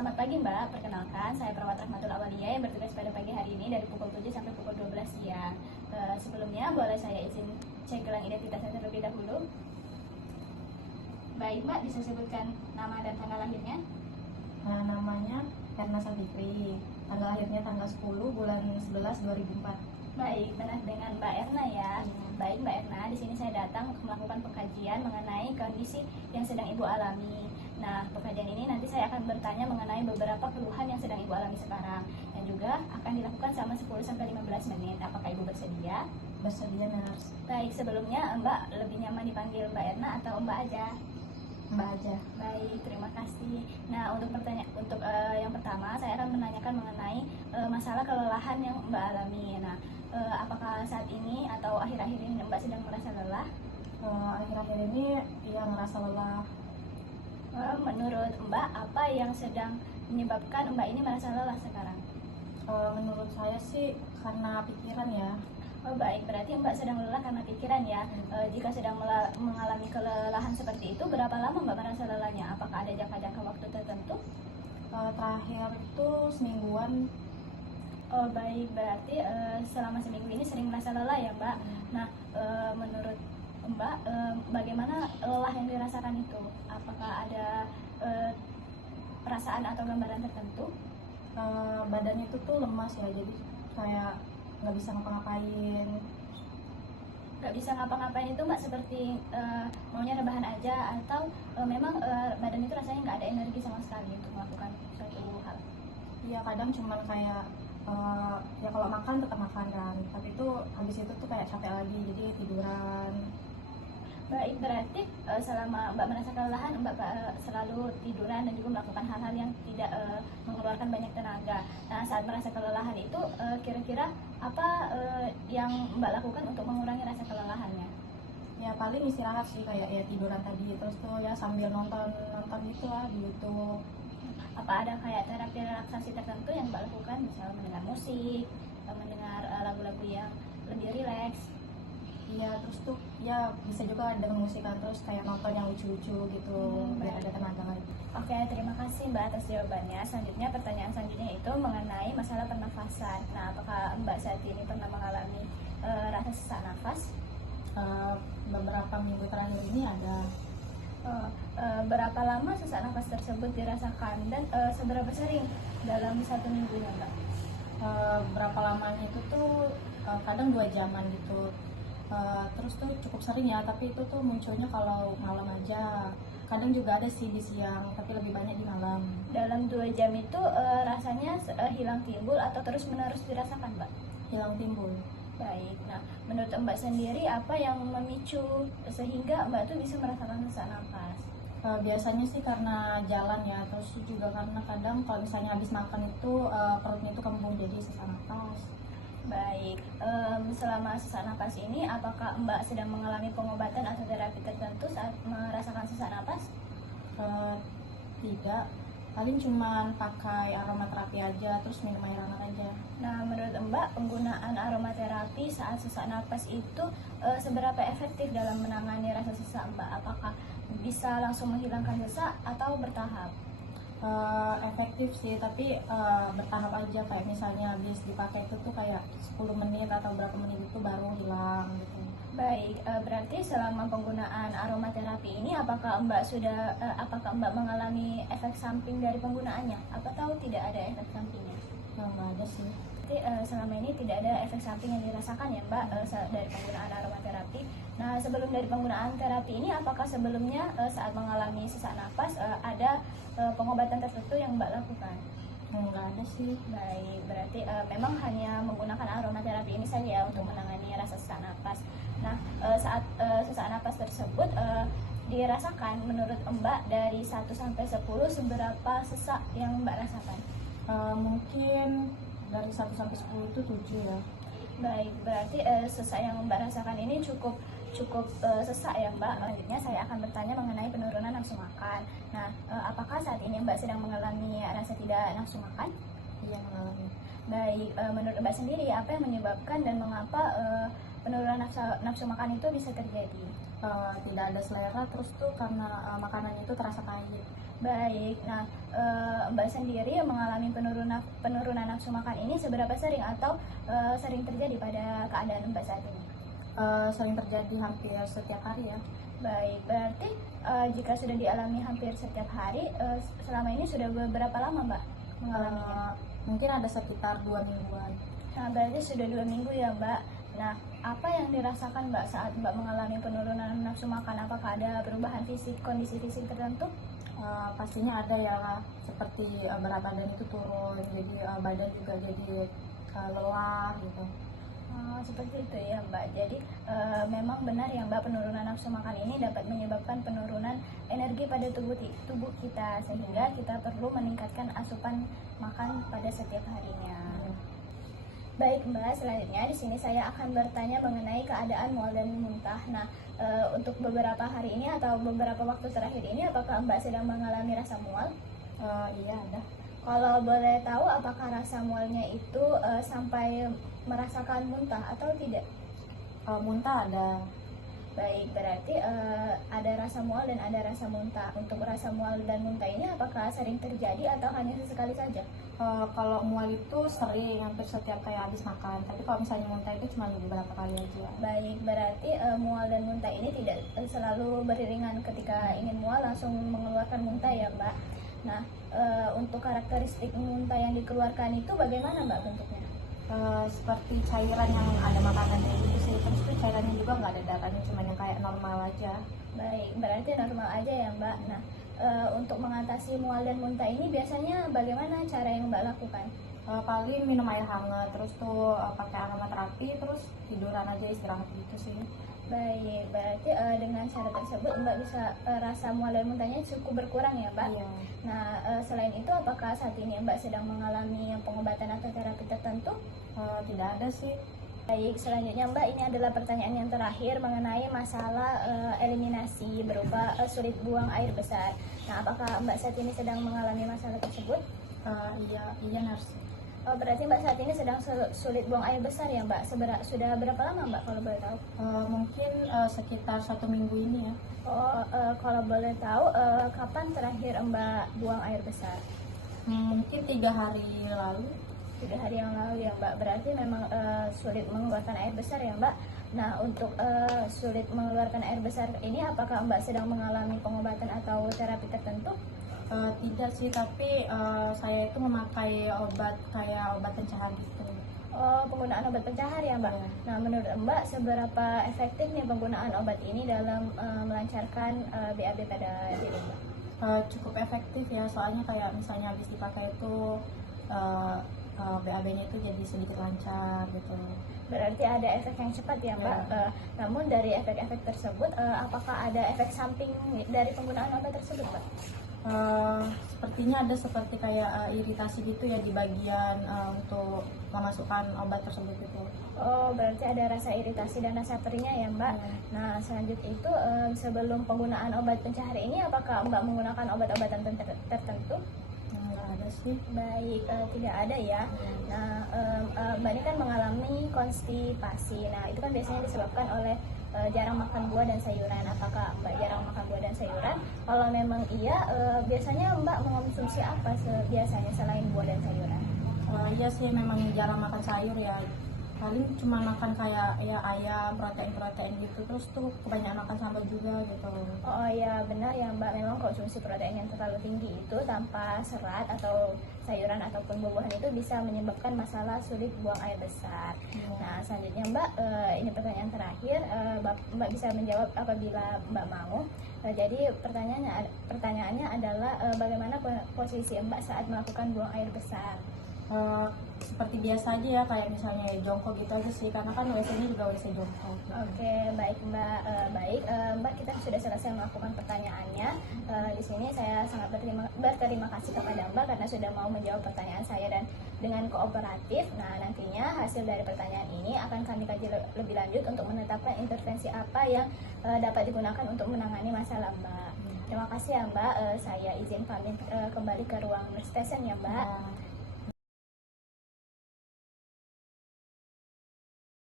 Selamat pagi Mbak, perkenalkan saya Perawat Rahmatul Awalia yang bertugas pada pagi hari ini dari pukul 7 sampai pukul 12 siang. Sebelumnya boleh saya izin cek gelang identitas saya terlebih dahulu. Baik Mbak, bisa sebutkan nama dan tanggal lahirnya? Namanya Erna Safikri, tanggal lahirnya tanggal 10 bulan 11 2004. Baik, benar dengan Mbak Erna ya. Baik Mbak Erna, di sini saya datang untuk melakukan pengkajian mengenai kondisi yang sedang Ibu alami. Nah, pengkajian ini nanti saya akan bertanya mengenai beberapa keluhan yang sedang Ibu alami sekarang, dan juga akan dilakukan selama 10-15 menit. Apakah Ibu bersedia? Bersedia, nurse. Baik, sebelumnya Mbak lebih nyaman dipanggil Mbak Erna atau Mbak aja? Mbak aja. Baik, terima kasih. Nah, untuk yang pertama saya akan menanyakan mengenai masalah kelelahan yang Mbak alami. Nah, apakah saat ini atau akhir-akhir ini Mbak sedang merasa lelah? Akhir-akhir ini ya ngerasa lelah. Menurut Mbak, apa yang sedang menyebabkan Mbak ini merasa lelah sekarang? Menurut saya sih karena pikiran ya. Oh baik, berarti Mbak sedang lelah karena pikiran ya. Jika sedang mengalami kelelahan seperti itu, berapa lama Mbak merasa lelahnya? Apakah ada jangka-jangka waktu tertentu? Terakhir itu semingguan. Oh baik, berarti selama seminggu ini sering merasa lelah ya Mbak. Nah, menurut Mbak, bagaimana lelah yang dirasakan itu? Apakah ada perasaan atau gambaran tertentu? Badannya itu tuh lemas ya, jadi kayak nggak bisa ngapa-ngapain. Nggak bisa ngapa-ngapain itu Mbak seperti maunya rebahan aja, atau memang badan itu rasanya nggak ada energi sama sekali untuk melakukan suatu hal? Iya, kadang cuman kayak ya kalau makan tetap makan kan, tapi itu habis itu tuh kayak capek lagi, jadi tiduran. Baik, berarti selama Mbak merasa kelelahan, Mbak selalu tiduran dan juga melakukan hal-hal yang tidak mengeluarkan banyak tenaga. Nah, saat merasa kelelahan itu, kira-kira apa yang Mbak lakukan untuk mengurangi rasa kelelahannya? Ya paling istirahat sih, kayak ya tiduran tadi, terus tuh ya sambil nonton gitu lah di YouTube. Apa ada kayak terapi relaksasi tertentu yang Mbak lakukan, misalnya mendengar musik, atau mendengar lagu-lagu yang lebih rileks? Iya, terus tuh ya bisa juga dengan musik kan, terus kayak nonton yang lucu-lucu gitu, biar ada tenaga lagi. Oke, terima kasih Mbak atas jawabannya. Selanjutnya, pertanyaan selanjutnya itu mengenai masalah pernafasan. Nah, apakah Mbak saat ini pernah mengalami rasa sesak nafas? Beberapa minggu terakhir ini ada. Berapa lama sesak nafas tersebut dirasakan, dan seberapa sering dalam satu minggunya Mbak? Berapa lamanya itu tuh kadang 2 jaman gitu. Terus tuh cukup sering ya, tapi itu tuh munculnya kalau malam aja. Kadang juga ada sih di siang, tapi lebih banyak di malam. Dalam 2 jam itu rasanya hilang timbul atau terus menerus dirasakan Mbak? Hilang timbul. Baik, nah menurut Mbak sendiri apa yang memicu sehingga Mbak tuh bisa merasakan sesak nafas? Biasanya sih karena jalan ya, terus juga karena kadang kalau misalnya habis makan itu perutnya itu kembung, jadi sesak nafas. Baik, selama sesak nafas ini apakah Mbak sedang mengalami pengobatan atau terapi tertentu saat merasakan sesak nafas? Tidak, paling cuman pakai aromaterapi aja, terus minum air hangat aja. Nah, menurut Mbak, penggunaan aromaterapi saat sesak nafas itu seberapa efektif dalam menangani rasa sesak Mbak? Apakah bisa langsung menghilangkan sesak atau bertahap? Efektif sih, tapi bertahap aja, kayak misalnya habis dipakai itu tuh kayak 10 menit atau berapa menit itu baru hilang gitu. Baik, berarti selama penggunaan aromaterapi ini apakah Mbak mengalami efek samping dari penggunaannya? Apa tahu tidak ada efek sampingnya? Nggak ada sih. Jadi selama ini tidak ada efek samping yang dirasakan ya Mbak dari penggunaan aromaterapi. Nah, sebelum dari penggunaan terapi ini, apakah sebelumnya saat mengalami sesak nafas ada pengobatan tertentu yang Mbak lakukan? Nggak ada sih. Baik, berarti memang hanya menggunakan aromaterapi ini saja ya untuk menangani rasa sesak nafas. Nah, saat sesak nafas tersebut dirasakan, menurut Mbak dari 1 sampai 10 seberapa sesak yang Mbak rasakan? Mungkin dari 1 sampai 10 itu 7 ya. Baik, berarti sesak yang Mbak rasakan ini cukup sesak ya Mbak. Selanjutnya saya akan bertanya mengenai penurunan nafsu makan. Nah, apakah saat ini Mbak sedang mengalami rasa tidak nafsu makan? Iya, mengalami. Baik, menurut Mbak sendiri apa yang menyebabkan dan mengapa penurunan nafsu makan itu bisa terjadi? tidak ada selera, terus tuh karena makanannya itu terasa pahit. Baik, nah Mbak sendiri mengalami penurunan nafsu makan ini seberapa sering atau sering terjadi pada keadaan Mbak saat ini? Sering terjadi hampir setiap hari ya. Baik, berarti jika sudah dialami hampir setiap hari, selama ini sudah beberapa lama Mbak mengalaminya? Mungkin ada sekitar 2 mingguan. Nah, berarti sudah 2 minggu ya Mbak. Nah, apa yang dirasakan Mbak saat Mbak mengalami penurunan nafsu makan? Apakah ada perubahan fisik, kondisi fisik tertentu? Pastinya ada ya, seperti berat badan itu turun, jadi badan juga jadi lelah gitu. Oh, seperti itu ya Mbak. Jadi memang benar ya Mbak, penurunan nafsu makan ini dapat menyebabkan penurunan energi pada tubuh kita, sehingga kita perlu meningkatkan asupan makan pada setiap harinya. Baik Mbak, selanjutnya di sini saya akan bertanya mengenai keadaan mual dan muntah. Nah, untuk beberapa hari ini atau beberapa waktu terakhir ini, apakah Mbak sedang mengalami rasa mual? Iya ada. Kalau boleh tahu, apakah rasa mualnya itu sampai merasakan muntah atau tidak? Muntah ada. Baik, berarti ada rasa mual dan ada rasa muntah. Untuk rasa mual dan muntah ini apakah sering terjadi atau hanya sesekali saja? Kalau mual itu sering, hampir setiap kayak habis makan. Tapi kalau misalnya muntah itu cuma beberapa kali aja. Baik, berarti mual dan muntah ini tidak selalu beriringan. Ketika ingin mual langsung mengeluarkan muntah ya Mbak. Nah, untuk karakteristik muntah yang dikeluarkan itu bagaimana Mbak bentuknya? Seperti cairan yang ada makanan gitu sih. Terus tuh cairannya juga nggak ada darahnya, cuma yang kayak normal aja. Baik, berarti normal aja ya Mbak. Nah, untuk mengatasi mual dan muntah ini biasanya bagaimana cara yang Mbak lakukan? Paling minum air hangat, terus tuh pakai aromaterapi, terus tiduran aja, istirahat gitu sih. Baik, berarti dengan cara tersebut Mbak bisa rasa mual dan muntahnya cukup berkurang ya Mbak? Iya. Nah, selain itu apakah saat ini Mbak sedang mengalami pengobatan atau terapi tertentu? Tidak ada sih. Baik, selanjutnya Mbak, ini adalah pertanyaan yang terakhir mengenai masalah eliminasi berupa sulit buang air besar. Nah, apakah Mbak saat ini sedang mengalami masalah tersebut? Iya nurse. Oh, berarti Mbak saat ini sedang sulit buang air besar ya Mbak? Sudah berapa lama Mbak kalau boleh tahu? Mungkin sekitar 1 minggu ini ya. Oh, kalau boleh tahu kapan terakhir Mbak buang air besar? Mungkin 3 hari lalu. 3 hari yang lalu ya Mbak. Berarti memang sulit mengeluarkan air besar ya Mbak. Nah, untuk sulit mengeluarkan air besar ini, apakah Mbak sedang mengalami pengobatan atau terapi tertentu? Tidak sih, tapi saya itu memakai obat kayak obat pencahar gitu. Oh, penggunaan obat pencahar ya Mbak. Iya. Nah, menurut Mbak seberapa efektif nih penggunaan obat ini dalam melancarkan BAB pada diri Mbak? Cukup efektif ya, soalnya kayak misalnya habis dipakai itu BAB-nya itu jadi sedikit lancar gitu. Berarti ada efek yang cepat ya Mbak. Ya. Namun dari efek-efek tersebut, apakah ada efek samping dari penggunaan obat tersebut Mbak? Sepertinya ada seperti kayak iritasi gitu ya di bagian untuk memasukkan obat tersebut itu. Oh, berarti ada rasa iritasi dan rasa perihnya ya Mbak. Nah, selanjutnya itu sebelum penggunaan obat pencahar ini, apakah Mbak menggunakan obat-obatan tertentu? Nggak ada sih. Baik, tidak ada ya. Nah, Mbak ini kan mengalami konstipasi. Nah, itu kan biasanya disebabkan oleh jarang makan buah dan sayuran. Apakah Mbak jarang makan buah dan sayuran? Kalau memang iya, biasanya Mbak mengonsumsi apa biasanya selain buah dan sayuran? Iya sih, memang jarang makan sayur ya. Paling cuma makan kayak ya ayam, protein gitu, terus tuh kebanyakan makan sambal juga gitu. Oh ya, benar ya Mbak, memang konsumsi protein yang terlalu tinggi itu tanpa serat atau sayuran ataupun buah-buahan itu bisa menyebabkan masalah sulit buang air besar. Nah, selanjutnya Mbak, ini pertanyaan terakhir, Mbak bisa menjawab apabila Mbak mau. Jadi pertanyaannya adalah bagaimana posisi Mbak saat melakukan buang air besar? Seperti biasa aja ya, kayak misalnya jongkok gitu aja sih, karena kan WC-nya juga WC jongkok. Oke, baik Mbak. Mbak, kita sudah selesai melakukan pertanyaannya. Di sini saya sangat berterima kasih kepada Mbak karena sudah mau menjawab pertanyaan saya dan dengan kooperatif. Nah, nantinya hasil dari pertanyaan ini akan kami kaji lebih lanjut untuk menetapkan intervensi apa yang dapat digunakan untuk menangani masalah Mbak. Terima kasih ya Mbak. Saya izin pamit kembali ke ruang station ya Mbak.